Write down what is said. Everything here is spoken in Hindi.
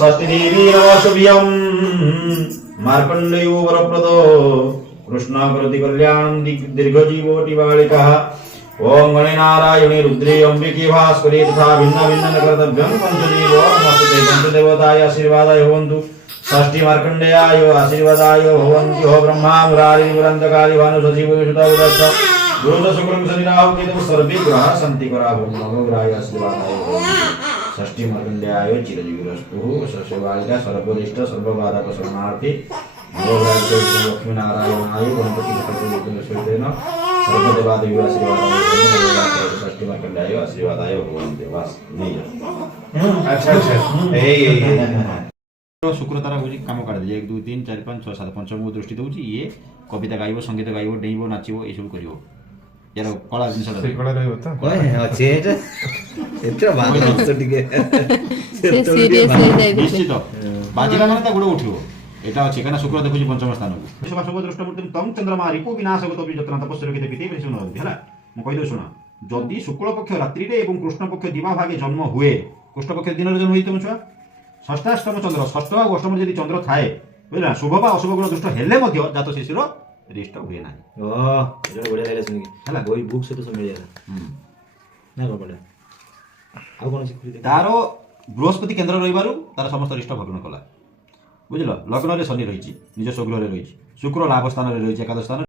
षष्ठी देवी नमः मार्कंडेयो वरप्रदो कृष्ण करोति कल्याणं दीर्घजीवोऽति बालिकः। ओम गणनारायणे रुद्रे अंबिके भास्करे तथा भिन्न भिन्न कर्तव्यं पंचदेवो नमस्ते। पंचदेवताय आशीर्वादाय भवन्तु। षष्ठी मार्कंडेयाय आशीर्वादाय भवन्तु। ब्रह्मा मुरारी मुरंतकारी भानु सजीव सुतावदत्त दूत शुक्रं शनि राहु केतु सर्वे ग्रहाः सन्ति कराः नवग्रहाय आशीर्वादाय भवन्तु। षष्ठी मार्कंडेयाय चिरजीविरस्तु। षष्ठी बालिका सर्वोत्कृष्ट सर्वबाधक शरणार्थी लक्ष्मी नारायणाय गणपति सर्वदेवादेव आशीर्वादाय षष्ठी मार्कंडेयाय आशीर्वादाय भवन्तु। बस नहीं अच्छा शुक्र तारा हूँ कम काट दे 1 2 3 4 5 6 7 पंचम दृष्टि दूसरी ये कविता गाइब संगीत गाइब डेइब नाचिब ये सब करियो यार कला जिनस कला रहइबो त कोइ अछि एतरा बात तो टिके सीरियस हो जाय निश्चित बाजिला माने ता गुड उठिबो एटा अछि काना शुक्र देखुची पंचम स्थान को सब सब दृष्टमूर्ति तम चंद्रमा रिपु विनाशगत बिजत्र तपस्या के पिते पे सुनो हला म कहि दो सुना जदि शुक्ल पक्ष रात्रि रे एवं कृष्ण पक्ष दिवा भागे जन्म हुए कृष्ण पक्ष दिन रे जन्म होई तुम छुआ षष्ठाष्टम चंद्र षष्ठ और अष्टम यदि चंद्र थाए बुझला शुभ बा अशुभ गुण दुष्ट हेले मध्य जात शिशुर रिष्ट हुए ना ओह एटा बढ़िया लागले सुनि हला गोई बुक से तो सब मिल जाला ना को पड़े आ कोन से तारो बृहस्पति केंद्र रहिबारु तार समस्त रिष्ट भग्न कला बुझलो लग्न रे शनि रहिछि निज स्वग्रह रे रहिछि शुक्र लाभ स्थान रे रहिछि एकादश स्थान